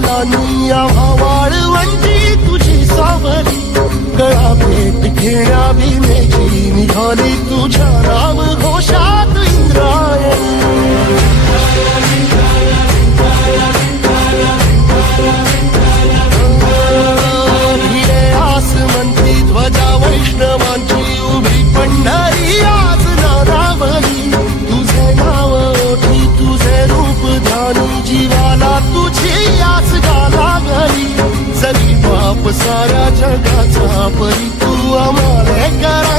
पावलांनी आम्हा वाळवंटी तुझी सावली गळा भेट घेण्या भीमेची निघाली तुझ्या नाम घोषात इंद्रायणी भिडे आसमंती ध्वजा वैष्णवांची उभी पंढरी आज नारावली तुझे नाव ओठी तुझे रूप ध्यानी जीवाला तुझी आस गाला गली जरी बाप साऱ्या जगाचा परी तू आम्हाला करा